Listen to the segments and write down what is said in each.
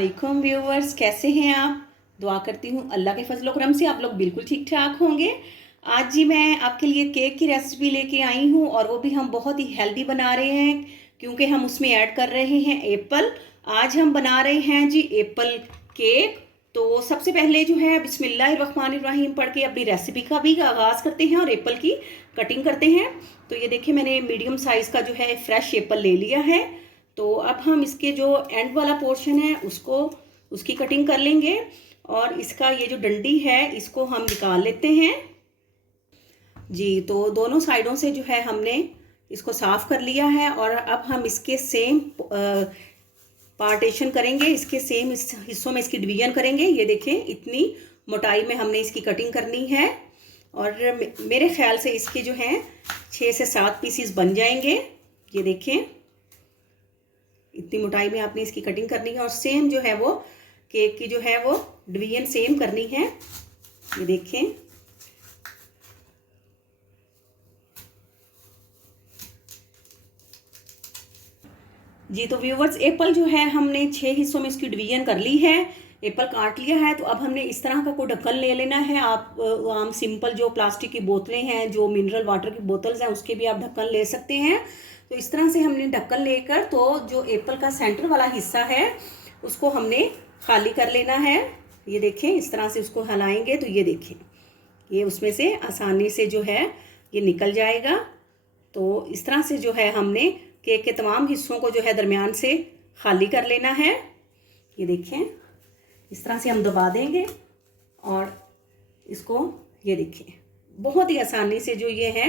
अस्सलामुअलैकुम व्यूवर्स, कैसे हैं आप। दुआ करती हूँ अल्लाह के फजल करम से आप लोग बिल्कुल ठीक ठाक होंगे। आज जी मैं आपके लिए केक की रेसिपी लेके आई हूँ और वो भी हम बहुत ही हेल्दी बना रहे हैं क्योंकि हम उसमें ऐड कर रहे हैं एप्पल। आज हम बना रहे हैं जी एप्पल केक। तो सबसे पहले जो है बिस्मिल्लाहिर्रहमानिर्रहीम पढ़ के अपनी रेसिपी का भी आगाज़ करते हैं और एप्पल की कटिंग करते हैं। तो ये देखिए मैंने मीडियम साइज़ का जो है फ्रेश एप्पल ले लिया है। तो अब हम इसके जो एंड वाला पोर्शन है उसकी कटिंग कर लेंगे और इसका ये जो डंडी है इसको हम निकाल लेते हैं जी। तो दोनों साइडों से जो है हमने इसको साफ कर लिया है और अब हम इसके सेम पार्टीशन करेंगे, इसके सेम हिस्सों में इसकी डिवीजन करेंगे। ये देखें इतनी मोटाई में हमने इसकी कटिंग करनी है और मेरे ख्याल से इसके जो हैं 6 से 7 पीसीस बन जाएंगे। ये देखें इतनी मोटाई में आपने इसकी कटिंग करनी है और सेम जो है वो केक की जो है वो डिवीजन सेम करनी है। ये देखें जी। तो व्यूवर्स एप्पल जो है हमने 6 हिस्सों में इसकी डिवीजन कर ली है, एप्पल काट लिया है। तो अब हमने इस तरह का कोई ढक्कन ले लेना है। आप आम सिंपल जो प्लास्टिक की बोतलें हैं, जो मिनरल वाटर की बोतल्स हैं, उसके भी आप ढक्कन ले सकते हैं। तो इस तरह से हमने ढक्कन लेकर तो जो एप्पल का सेंटर वाला हिस्सा है उसको हमने खाली कर लेना है। ये देखें इस तरह से उसको हिलाएंगे तो ये देखें ये उसमें से आसानी से जो है ये निकल जाएगा। तो इस तरह से जो है हमने केक के तमाम हिस्सों को जो है दरमियान से खाली कर लेना है। ये देखें इस तरह से हम दबा देंगे और इसको ये देखें बहुत ही आसानी से जो ये है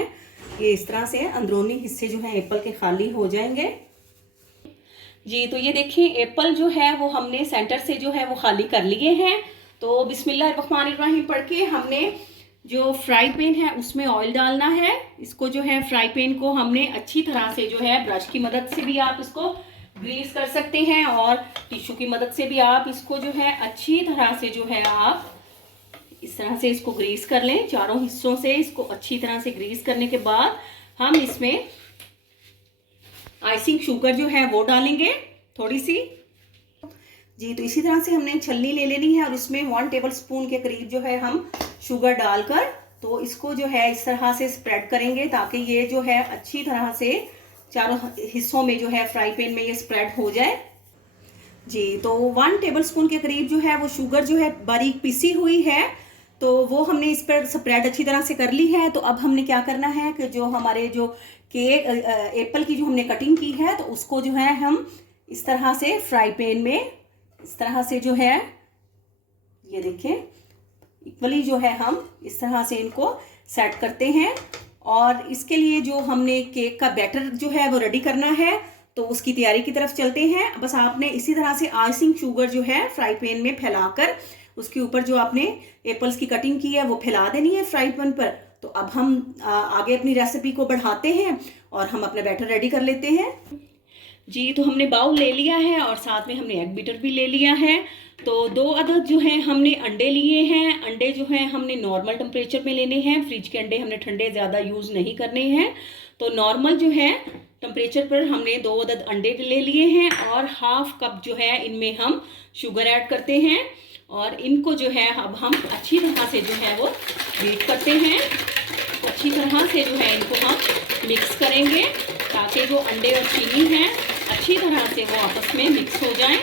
ये इस तरह से अंदरूनी हिस्से जो है एप्पल के खाली हो जाएंगे जी। तो ये देखिए एप्पल जो है वो हमने सेंटर से जो है वो खाली कर लिए हैं। तो बिस्मिल्लाहिर्रहमानिर्रहीम पढ़ के हमने जो फ्राई पैन है उसमें ऑयल डालना है। इसको जो है फ्राई पैन को हमने अच्छी तरह से जो है ब्रश की मदद से भी आप इसको ग्रीस कर सकते हैं और टिश्यू की मदद से भी आप इसको जो है अच्छी तरह से जो है आप इस तरह से इसको ग्रीस कर लें। चारों हिस्सों से इसको अच्छी तरह से ग्रीस करने के बाद हम इसमें आइसिंग शुगर जो है वो डालेंगे थोड़ी सी जी। तो इसी तरह से हमने छलनी ले लेनी है और इसमें 1 टेबल स्पून के करीब जो है हम शुगर डालकर तो इसको जो है इस तरह से स्प्रेड करेंगे ताकि ये जो है अच्छी तरह से चारों हिस्सों में जो है फ्राई पैन में ये स्प्रेड हो जाए जी। तो 1 टेबल स्पून के करीब जो है वो शुगर जो है बारीक पिसी हुई है तो वो हमने इस पर स्प्रेड अच्छी तरह से कर ली है। तो अब हमने क्या करना है कि जो हमारे जो केक एप्पल की जो हमने कटिंग की है तो उसको जो है हम इस तरह से फ्राई पैन में इस तरह से जो है ये देखें इक्वली जो है हम इस तरह से इनको सेट करते हैं। और इसके लिए जो हमने केक का बैटर जो है वो रेडी करना है तो उसकी तैयारी की तरफ चलते हैं। बस आपने इसी तरह से आइसिंग शुगर जो है फ्राई पैन में फैलाकर उसके ऊपर जो आपने एप्पल्स की कटिंग की है वो फैला देनी है फ्राई पैन पर। तो अब हम आगे अपनी रेसिपी को बढ़ाते हैं और हम अपना बैटर रेडी कर लेते हैं जी। तो हमने बाउल ले लिया है और साथ में हमने एग बीटर भी ले लिया है। तो 2 अदद जो है हमने अंडे लिए हैं। अंडे जो है हमने नॉर्मल टेम्परेचर में लेने हैं, फ्रिज के अंडे हमने ठंडे ज़्यादा यूज़ नहीं करने हैं। तो नॉर्मल जो है टेम्परेचर पर हमने 2 अदद अंडे ले लिए हैं और हाफ कप जो है इनमें हम शुगर ऐड करते हैं और इनको जो है अब हम अच्छी तरह से जो है वो बीट करते हैं। अच्छी तरह से जो है इनको हम मिक्स करेंगे ताकि जो अंडे और चीनी है अच्छी तरह से वो आपस में मिक्स हो जाएं।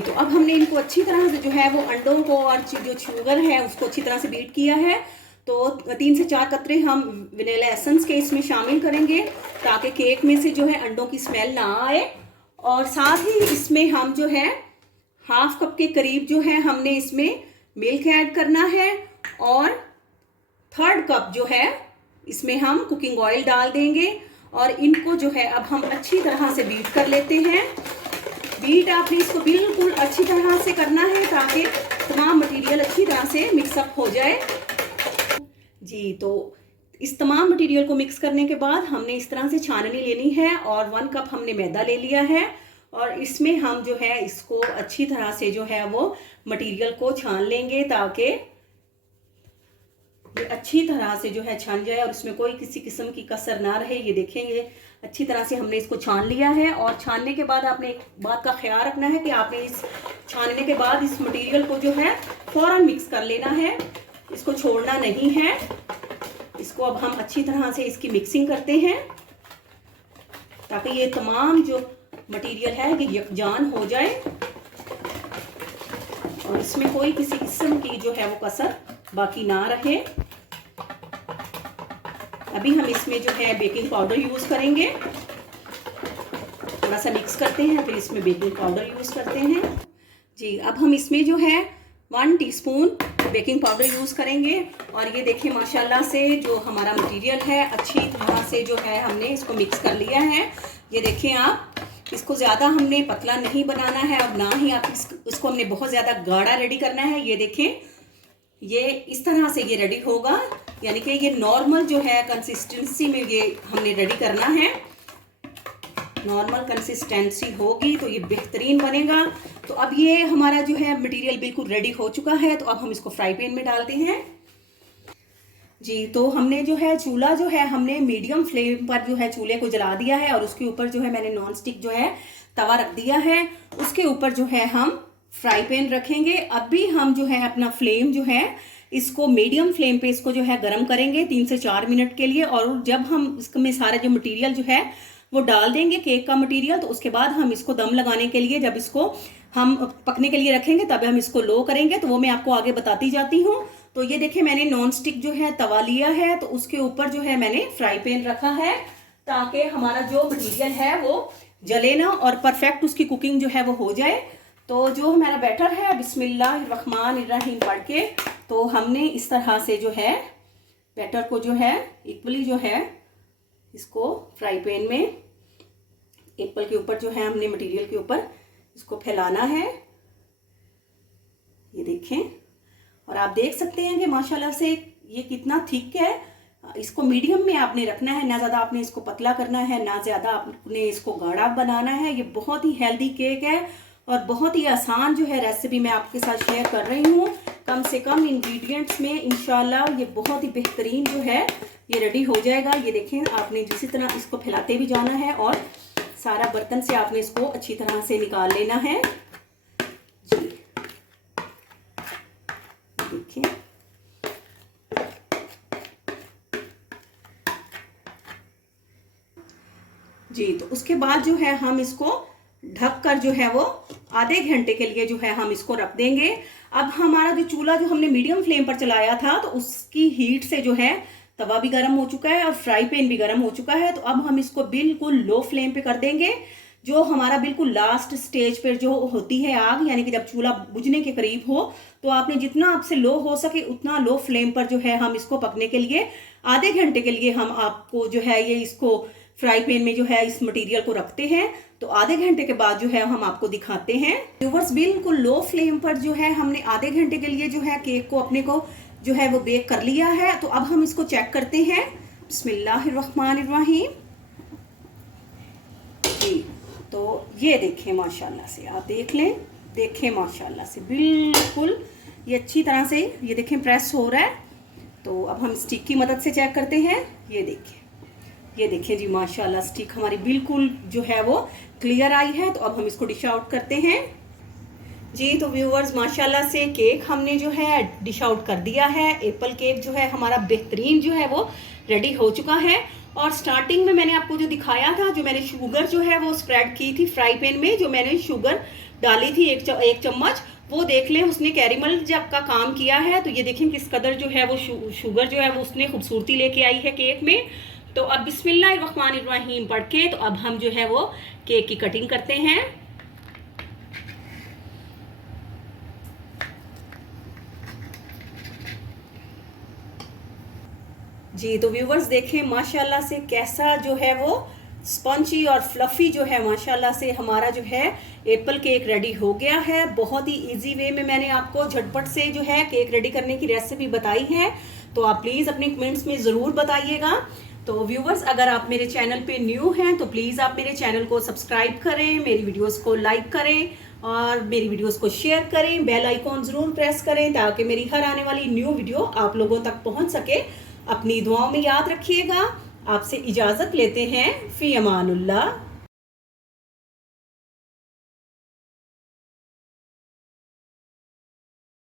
तो अब हमने इनको अच्छी तरह से जो है वो अंडों को और जो शुगर है उसको अच्छी तरह से बीट किया है। तो 3 से 4 कतरे हम वनीला एसेंस के इसमें शामिल करेंगे ताकि केक में से जो है अंडों की स्मेल ना आए। और साथ ही इसमें हम जो है हाफ कप के करीब जो है हमने इसमें मिल्क ऐड करना है और 1/3 कप जो है इसमें हम कुकिंग ऑयल डाल देंगे और इनको जो है अब हम अच्छी तरह से बीट कर लेते हैं। बीट आपने इसको बिल्कुल अच्छी तरह से करना है ताकि तमाम मटेरियल अच्छी तरह से मिक्सअप हो जाए जी। तो इस तमाम मटेरियल को मिक्स करने के बाद हमने इस तरह से छाननी लेनी है और 1 कप हमने मैदा ले लिया है और इसमें हम जो है इसको अच्छी तरह से जो है वो मटेरियल को छान लेंगे ताकि ये अच्छी तरह से जो है छन जाए और इसमें कोई किसी किस्म की कसर ना रहे। ये देखेंगे अच्छी तरह से हमने इसको छान लिया है। और छानने के बाद आपने एक बात का ख्याल रखना है कि आपने इस छानने के बाद इस मटेरियल को जो है फौरन मिक्स कर लेना है, इसको छोड़ना नहीं है। इसको अब हम अच्छी तरह से इसकी मिक्सिंग करते हैं ताकि ये तमाम जो मटेरियल है ये यकजान हो जाए और इसमें कोई किसी किस्म की जो है वो कसर बाकी ना रहे। अभी हम इसमें जो है बेकिंग पाउडर यूज़ करेंगे। थोड़ा सा मिक्स करते हैं, फिर इसमें बेकिंग पाउडर यूज़ करते हैं। जी, अब हम इसमें जो है 1 टीस्पून बेकिंग पाउडर यूज़ करेंगे। और ये देखिए माशाल्लाह से जो हमारा मटेरियल है अच्छी तरह से जो है हमने इसको मिक्स कर लिया है। ये देखें आप, इसको ज़्यादा हमने पतला नहीं बनाना है और ना ही आप इसको हमने बहुत ज़्यादा गाढ़ा रेडी करना है। ये देखें, ये इस तरह से ये रेडी होगा, यानी कि ये नॉर्मल जो है कंसिस्टेंसी में ये हमने रेडी करना है। नॉर्मल कंसिस्टेंसी होगी तो ये बेहतरीन बनेगा। तो अब ये हमारा जो है मटेरियल बिल्कुल रेडी हो चुका है। तो अब हम इसको फ्राई पैन में डालते हैं। जी, तो हमने जो है चूल्हा जो है हमने मीडियम फ्लेम पर जो है चूल्हे को जला दिया है और उसके ऊपर जो है मैंने नॉन स्टिक जो है तवा रख दिया है। उसके ऊपर जो है हम फ्राई पैन रखेंगे। अभी हम जो है अपना फ्लेम जो है इसको मीडियम फ्लेम पे इसको जो है गर्म करेंगे 3 से 4 मिनट के लिए। और जब हम इसमें सारा जो मटेरियल जो है वो डाल देंगे केक का मटेरियल, तो उसके बाद हम इसको दम लगाने के लिए, जब इसको हम पकने के लिए रखेंगे तब हम इसको लो करेंगे, तो वो मैं आपको आगे बताती जाती हूँ। तो ये देखिए मैंने नॉन स्टिक जो है तवा लिया है, तो उसके ऊपर जो है मैंने फ्राई पैन रखा है ताकि हमारा जो मटेरियल है वो जले ना और परफेक्ट उसकी कुकिंग जो है वो हो जाए। तो जो हमारा बैटर है बिस्मिल्लाहिर्रहमानिर्रहीम पढ़ के, तो हमने इस तरह से जो है बैटर को जो है इक्वली जो है इसको फ्राई पैन में एप्पल के ऊपर जो है हमने मटेरियल के ऊपर इसको फैलाना है। ये देखें, और आप देख सकते हैं कि माशाल्लाह से ये कितना थिक है। इसको मीडियम में आपने रखना है, ना ज़्यादा आपने इसको पतला करना है, ना ज़्यादा आपने इसको गाढ़ा बनाना है। ये बहुत ही हेल्दी केक है और बहुत ही आसान जो है रेसिपी मैं आपके साथ शेयर कर रही हूँ। कम से कम इंग्रेडिएंट्स में इंशाल्लाह ये बहुत ही बेहतरीन जो है ये रेडी हो जाएगा। ये देखें, आपने जिसी तरह इसको फैलाते भी जाना है और सारा बर्तन से आपने इसको अच्छी तरह से निकाल लेना है। जी देखिए, जी तो उसके बाद जो है हम इसको ढककर जो है वो आधे घंटे के लिए जो है हम इसको रख देंगे। अब हमारा जो चूल्हा जो हमने मीडियम फ्लेम पर चलाया था तो उसकी हीट से जो है तवा भी गर्म हो चुका है और फ्राई पैन भी गर्म हो चुका है। तो अब हम इसको बिल्कुल लो फ्लेम पे कर देंगे। जो हमारा बिल्कुल लास्ट स्टेज पर जो होती है आग, यानी कि जब चूल्हा बुझने के करीब हो, तो आपने जितना आपसे लो हो सके उतना लो फ्लेम पर जो है हम इसको पकने के लिए आधे घंटे के लिए हम आपको जो है ये इसको फ्राई पैन में जो है इस मटेरियल को रखते हैं। तो आधे घंटे के बाद जो है हम आपको दिखाते हैं। व्यूअर्स, बिल्कुल लो फ्लेम पर जो है हमने आधे घंटे के लिए जो है केक को अपने को जो है वो बेक कर लिया है। तो अब हम इसको चेक करते हैं। बिस्मिल्लाहिर्रहमानिर्रहीम। जी, तो ये देखें माशाल्लाह से, आप देख लें, देखें माशाल्लाह से बिल्कुल ये अच्छी तरह से ये देखें प्रेस हो रहा है। तो अब हम स्टिक की मदद से चेक करते हैं। ये देखिए, ये देखिए जी माशाल्लाह स्टिक हमारी बिल्कुल जो है वो क्लियर आई है। तो अब हम इसको डिश आउट करते हैं। जी तो व्यूअर्स, माशाल्लाह से केक हमने जो है डिश आउट कर दिया है। एप्पल केक जो है हमारा बेहतरीन जो है वो रेडी हो चुका है। और स्टार्टिंग में मैंने आपको जो दिखाया था, जो मैंने शुगर जो है वो स्प्रेड की थी फ्राई पैन में, जो मैंने शुगर डाली थी एक चम्मच, वो देख लें उसने कैरेमल जब का काम किया है। तो ये देखें किस कदर जो है वो शुगर जो है वो उसने खूबसूरती लेके आई है केक में। तो अब बिस्मिल्लाहिर्रहमानिर्रहीम पढ़ के तो अब हम जो है वो केक की कटिंग करते हैं। जी तो व्यूवर्स देखें माशाल्लाह से कैसा जो है वो स्पंजी और फ्लफी जो है माशाल्लाह से हमारा जो है एप्पल केक रेडी हो गया है। बहुत ही इजी वे में मैंने आपको झटपट से जो है केक रेडी करने की रेसिपी बताई है। तो आप प्लीज़ अपने कमेंट्स में ज़रूर बताइएगा। तो व्यूवर्स, अगर आप मेरे चैनल पे न्यू हैं तो प्लीज़ आप मेरे चैनल को सब्सक्राइब करें, मेरी वीडियोस को लाइक करें और मेरी वीडियोस को शेयर करें, बेल आइकॉन ज़रूर प्रेस करें ताकि मेरी हर आने वाली न्यू वीडियो आप लोगों तक पहुंच सके। अपनी दुआओं में याद रखिएगा। आपसे इजाज़त लेते हैं। फ़ी अमानुल्लाह।